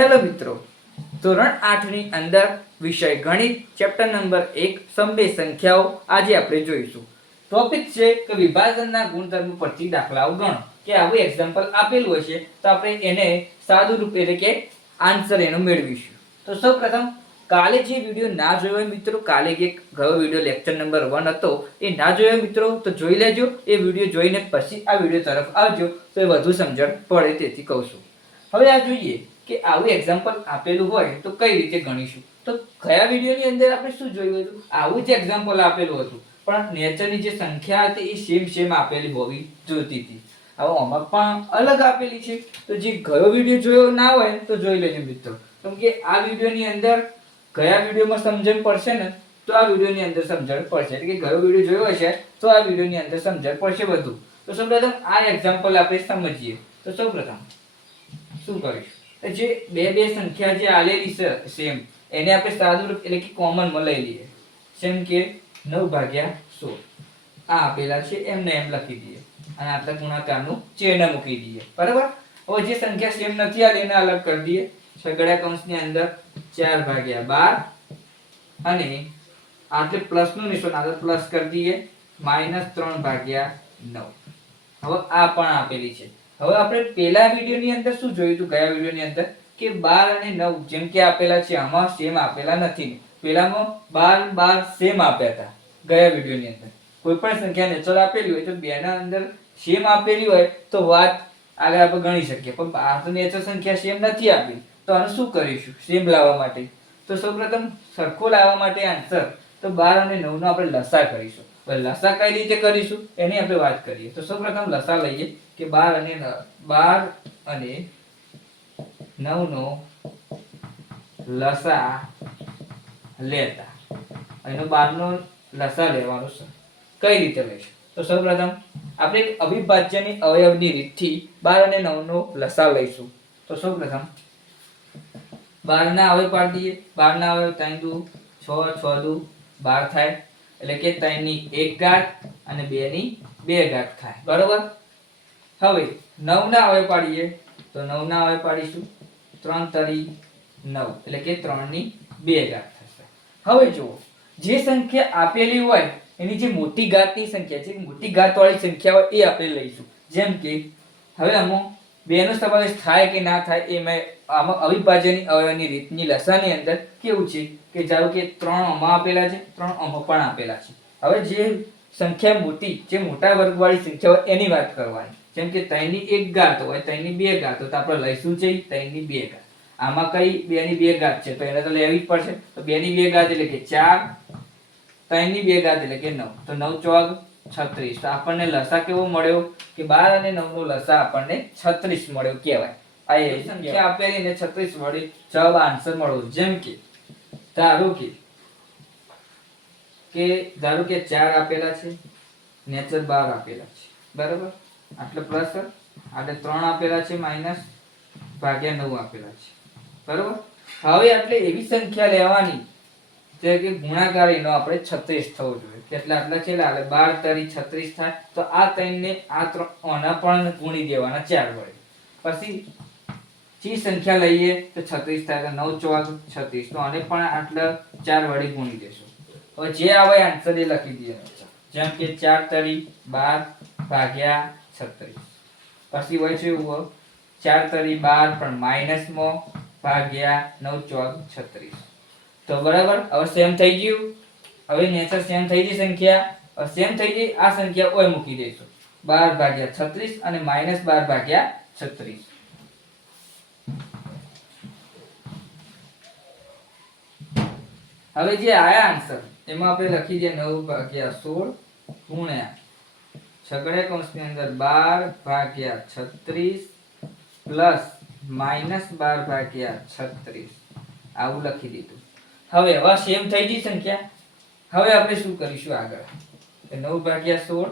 Hello મિત્રો, ધોરણ 8 ની અંદર વિષય ગણિત ચેપ્ટર નંબર 1 સમબે સંખ્યાઓ આજે આપણે જોઈશું. ટોપિક છે કે વિભાજનના ગુણધર્મ પરથી દાખલાઓ ગણો. કે આવું એક્ઝામ્પલ આપેલું હશે તો આપણે એને સાદું રૂપ એટલે કે આન્સર એનો મેળવીશું. તો સૌપ્રથમ કાલે જે વિડીયો ના જોયો મિત્રો, કાલે એક ગયો વિડીયો લેક્ચર નંબર 1 હતો, એ ના જોયો મિત્રો તો જોઈ લેજો. એ વિડીયો જોઈને પછી આ વિડીયો તરફ આવજો તો એ વધુ સમજણ પડે તેથી કહું છું. હવે આ જોઈએ કે આવું એક્ઝામ્પલ આપેલું હોય તો કઈ રીતે ગણીશું. તો કયા વિડીયોની અંદર આપણે શું જોયું હતું, આવું જ એક્ઝામ્પલ આપેલું હતું પણ નેચરની જે સંખ્યા હતી એ સેમ આપેલી હોવી જોઈતી હતી. હવે આમાં પણ અલગ આપેલી છે. તો જે ગયો વિડીયો જોયો ના હોય તો જોઈ લેજો મિત્રો, કેમ કે આ વિડીયોની અંદર ગયા વિડીયોમાં સમજણ પડશે ને તો આ વિડીયોની અંદર સમજણ પડશે. એટલે કે ગયો વિડીયો જોયો હશે તો આ વિડીયોની અંદર સમજણ પડશે બધું. તો સૌપ્રથમ આ એક્ઝામ્પલ આપણે સમજીએ. તો સૌપ્રથમ શું કરીશું, જે બે સંખ્યા જે આલેલી છે સેમ, એને આપણે સાદું રૂપ એટલે કે કોમન માં લઈ લઈએ. જેમ કે 9/16 આ આપેલા છે એમને એમ લખી દઈએ અને આટલા ગુણાકારનું ચિહ્ન મૂકી દઈએ. બરાબર. હવે જે સંખ્યા સેમ નથી આલી એને અલગ કરી દઈએ. છગડા કૌંસની અંદર 4/12 અને આટલે પ્લસ નું નિશાન આગળ પ્લસ કરી દઈએ -3/9. હવે આ પણ આપેલી છે. હવે આપણે પહેલા વિડિયોની અંદર શું જોયું હતું, ગયા વિડિયોની અંદર કે 12 અને 9 જેમ કે આપેલા છે આમાં સેમ આપેલા નથી. પહેલામાં 12 સેમ આપ્યા હતા ગયા વિડિયોની અંદર. કોઈ પણ સંખ્યા નેચરલ આપેલી હોય તો બે ના અંદર સેમ આપેલી હોય તો વાત આગળ આપણે ગણી શકીએ. પણ આ તો નેચરલ સંખ્યા સેમ નથી આપી તો આનું શું કરીશું સેમ લાવવા માટે. તો સૌપ્રથમ સરખો લાવવા માટે આન્સર તો 12 અને 9 નો આપણે લસા કરીશું. લસા કઈ રીતે કરીશું એની આપણે વાત કરીએ. તો સૌપ્રથમ લસા લઈએ કે 12 અને 9 નો લસા લેતા એનો 12 નો લસા લેવાનો છે. કઈ રીતે લઈશું તો સૌપ્રથમ આપણે એક અવિભાજ્યની અવયવની રીતથી 12 અને 9 નો લસા લઈશું. તો સૌપ્રથમ 12 ના અવયવ પાડી દઈએ. 12 ના અવયવ 3 દુ 6, 6 દુ 12 થાય. એટલે કે 3 ની 1 ઘાત અને 2 ની 2 ઘાત થાય. બરોબર. હવે 9 ના અવયવ પાડીએ તો 9 ના અવયવ પાડીશું 3 તરી 9 એટલે કે 3 ની 2 ઘાત થશે. હવે જુઓ, જે સંખ્યા આપેલી હોય એની જે મોટી ઘાતની સંખ્યા છે, મોટી ઘાત વાળી સંખ્યા હોય એ આપણે લઈશું. જેમ કે હવે આમાં 2 નો સમાવેશ થાય કે ના થાય એ મેં આમાં અવિભાજ્યની અવયવની રીતની લસાની અંદર કેવું છે કે ધારો કે 3 આમાં આપેલા છે, 3 આમાં પણ આપેલા છે. હવે જે સંખ્યા મોટી, જે મોટા વર્ગવાળી સંખ્યા હોય એની વાત કરવાની. જેમ કે 3 ની 1 ઘાત હોય, 3 ની 2 ઘાત હોય તો આપણે લઈશું છે 3 ની 2 ઘાત. આમાં કઈ 2 ની 2 ઘાત છે તો એને તો લેવી જ પડશે. તો 2 ની 2 ઘાત એટલે કે 4, 3 ની 2 ઘાત એટલે કે 9. તો 9 ચોક 36. તો આપણને લસા કેવો મળ્યો કે 12 અને 9 નો લસા આપણને 36 મળ્યો કહેવાય. આ એ સંખ્યા આપેલી ને 36 મળી જવાબ આન્સર મળ્યો. જેમ કે ધારો કે 4 આપેલા છે, નેચર 12 આપેલા છે. બરાબર. આટલે પ્લસ આટલે 3 આપેલા છે, માઈનસ ભાગ્યા 9 આપેલા છે. બરાબર. હવે આપણે એવી સંખ્યા લેવાની જે કે ગુણાકાર એનો આપણે 36 થવો જોઈએ. કેટલા આટલા છે એટલે 12 તરી 36 થાય. તો આ 3 ને આ 3 ઓના પણ ગુણી દેવાના 4 વડે. પછી જે સંખ્યા લઈએ તો 36 થાય. 9 ચોક 36. તો આને પણ આટલા 4 વડે ગુણી દેશું. હવે જે આવે આન્સર એ લખી દઈએ. જેમ કે 4 તરી 12 ભાગ્યા 36. પછી હોય છે 4 તરી 12 પણ માઈનસ માં ભાગ્યા 9 ચોક 36. તો બરાબર. હવે સેમ થઈ ગયું. હવે નેચર સેમ થઈ ગઈ સંખ્યા. હવે સેમ થઈ ગઈ આ સંખ્યા ઓય મૂકી દઈશું 12/36 અને -12/36. હવે જે આયા આન્સર એમાં આપણે લખી દઈએ 9/16 ગુણ્યા છગડા કૌંસની અંદર 12/36 પ્લસ -12/36 આવું લખી દીધું. હવે સેમ થઈ ગઈ સંખ્યા. હવે આપણે શું કરીશું આગળ, 9/16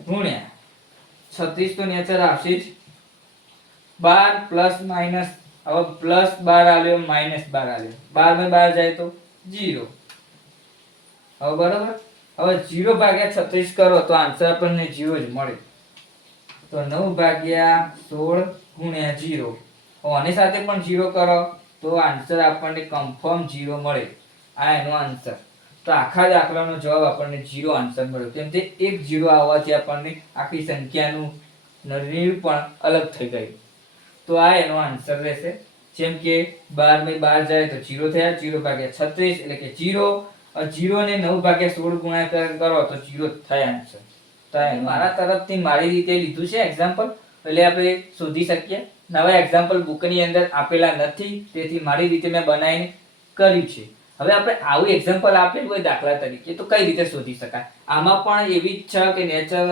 ગુણ્યા 36 તો નેચર આવશે જ, 12 પ્લસ માઈનસ. હવે પ્લસ 12 આલ્યો, માઈનસ 12 આલ્યો, 12 માં 12 જાય તો 0. હવે બરાબર. હવે 0/36 કરો તો આન્સર આપણને 0 જ મળે. તો 9/16 ગુણ્યા 0 આની સાથે પણ 0 કરો તો આન્સર આપણને કન્ફર્મ 0 મળે. આ એનો આન્સર. તો આખા દાખલાનો જવાબ આપણને 0 આન્સર મળ્યો. કેમ કે એક 0 આવવાથી આપણને આખી સંખ્યાનું નિરૂપણ અલગ થઈ ગયું. તો આ એનો આન્સર રહેશે. જેમ કે 12 માંથી 12 જાય તો 0 થયા, 0 ભાગ્યા 36 એટલે કે 0. 0 ને 9 ભાગ્યા 16 ગુણાકાર કરો તો 0 થાય આન્સર. તો મારા તરફથી મારી રીતે લીધું છે એક્ઝામ્પલ, એટલે આપણે શોધી શકીએ. નવા એક્ઝામ્પલ બુકની અંદર આપેલા નથી, તેથી મારી રીતે મેં બનાવીને કર્યું છે. હવે આપણે આવું એક્ઝામ્પલ આપેલું હોય દાખલા તરીકે તો કઈ રીતે શોધી શકાય? આમાં પણ એવી જ છે કે નેચર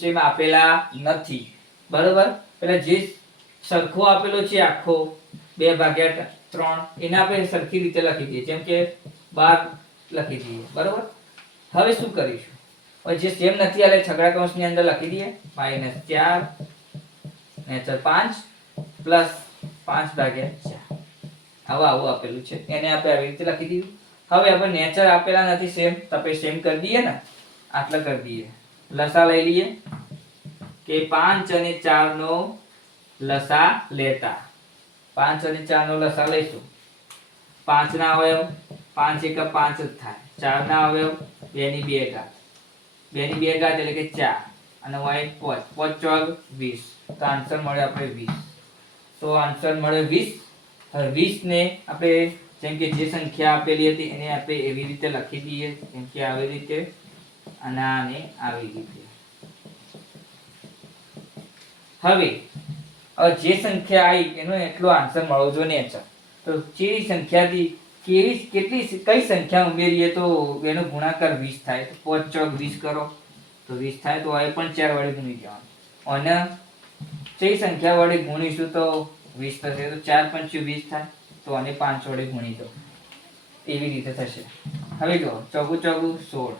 સેમ આપેલા નથી. બરોબર? એટલે જે સરખો આપેલો છે આખો 2/3 એને આપણે સરખી રીતે લખી દઈએ, જેમ કે 12 લખી દઈએ. બરોબર? હવે શું કરીશું? હવે જે સેમ નથી આલે છગડા કૌંસની અંદર લખી દઈએ -4 નેચર 5 પ્લસ 5/4. આવું આપેલું છે એને આપણે આવી રીતે લખી દીધું. હવે આપણે નેચર આપેલા નથી સેમ, તો આપણે સેમ કરી દઈએ ને, આટલા કરી દઈએ. લસા લઈ લઈએ કે 5 અને 4 નો લસા લેતા. 5 અને 4 નો લસા લઈશું. 5 ના અવયવ 5 × 5 જ થાય. 4 ના અવયવ 2 ની 2 ઘાત. 2 ની 2 ઘાત એટલે કે 4 અને y 5 5 ચોક 20. તો આન્સર મળે આપણે 20. તો આન્સર મળે 20. હવે 20 ને આપણે જેમ કે જે સંખ્યા આપેલી હતી એને આપણે એવી રીતે લખી દઈએ, જેમ કે આવી રીતે અને આને આવી રીતે. હવે જે સંખ્યા આવી એનો એટલો આન્સર મળવો જોઈએ નેચર. તો કેવી સંખ્યાથી કઈ સંખ્યા ઉમેરીએ તો એનો ગુણાકાર 20 થાય? તો 5 ચોક 20 કરો તો 20 થાય. તો એ પણ 4 વડે ગુણી દેવાનું. અને કઈ સંખ્યા વડે ગુણીશું તો 20 થશે. તો 4 × 5 = 20 થાય. તો આને 5 વડે ગુણી દો. એવી રીતે થશે. હવે જો ચોગુ 16.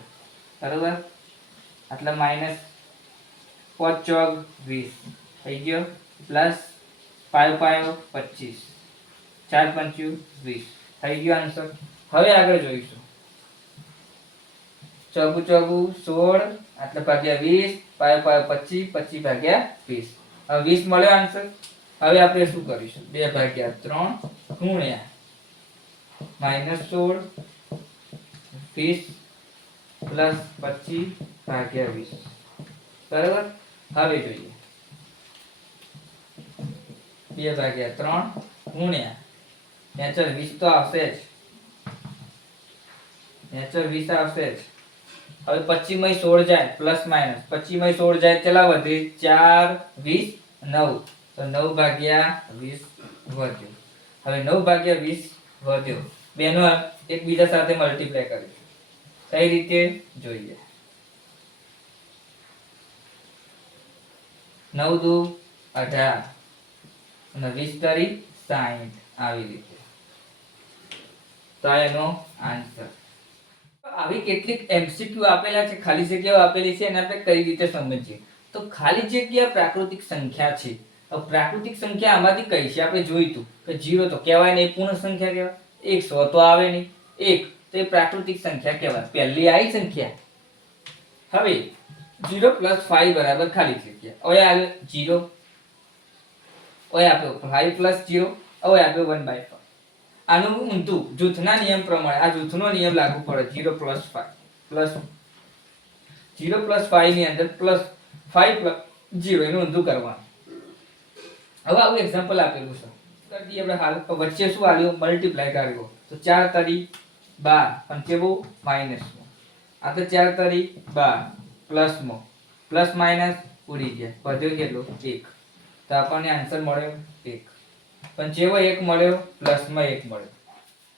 બરોબર? એટલે -5 ચોક 20 થઈ ગયો, પ્લસ 5 5 25, 4 × 5 = 20 થઈ ગયો આન્સર. હવે આગળ જોઈશું. ચોગુ 16 એટલે ભાગ્યા 20, 5 5 25, 25 ભાગ્યા 20. હવે 20 મળ્યો આન્સર. હવે આપણે શું કરીશું? 2/3 ગુણ્યા -16 20 પ્લસ 25 ભાગ્યા 20. બરાબર? હવે જોઈએ 2/3 ગુણ્યા નેચર 20 તો આવશે જ. નેચર 20 આવશે જ. હવે 25 માંથી 16 જાય પ્લસ માઇનસ 25 માંથી 16 જાય કેટલા વધે? 4 20 9. તો 9/20 વધ્યો. હવે 9/20 વધ્યો. બેનો એકબીજા સાથે મલ્ટીપ્લાય કરીશું. કઈ રીતે જોઈએ? 9 દુ 18 અને 20 તારી 60. આવી રીતે. તો આ એનો આન્સર. આવી કેટલીક MCQ આપેલા છે, ખાલી જગ્યાઓ આપેલી છે, એને આપણે કઈ રીતે સમજીએ? તો ખાલી જગ્યા પ્રાકૃતિક સંખ્યા છે. હવે પ્રાકૃતિક સંખ્યા આમાંથી કઈ છે? આપણે જોઈતું કે 0 તો કહેવાય નહીં, પૂર્ણ સંખ્યા કહેવાય. 100 તો આવે નહીં. 1 તો એ પ્રાકૃતિક સંખ્યા કહેવાય. પહેલી આવી સંખ્યા. હવે 0 + 5 બરાબર ખાલી જગ્યા. હવે આવે 0, હવે આપ્યો 5 + 0, હવે આપ્યો 1/5. આનું ઊંધું જૂથના નિયમ પ્રમાણે આ જૂથનો નિયમ લાગુ પડે. 0 + 5 પ્લસ 0 + 5 ની અંદર +5 + 0 એનું ઊંધું કરવાનું. હવે આવું એક્ઝામ્પલ આપેલું છે. કરી દઈએ આપણે હાલ. તો વચ્ચે શું આવ્યું? મલ્ટીપ્લાય કર્યો. તો 4 તારી 12 પણ કેવું? માઈનસમાં. આ તો 4 તારી 12 પ્લસમાં. પ્લસ માઈનસ ઉડી ગયા. વધ્યો કેટલો? 1. તો આપણને આન્સર મળ્યો 1. પણ જેવો 1 મળ્યો પ્લસમાં 1 મળ્યો.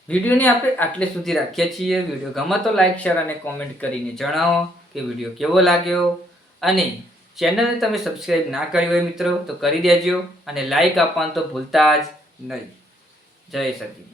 વિડીયોને આપણે આટલે સુધી રાખીએ છીએ. વિડીયો ગમે તો લાઈક શેર અને કોમેન્ટ કરીને જણાવો કે વિડીયો કેવો લાગ્યો. અને ચેનલને તમે સબસ્ક્રાઇબ ના કરી હોય મિત્રો તો કરી દેજો અને લાઈક આપવાનું તો ભૂલતા જ નહીં. જય સતી.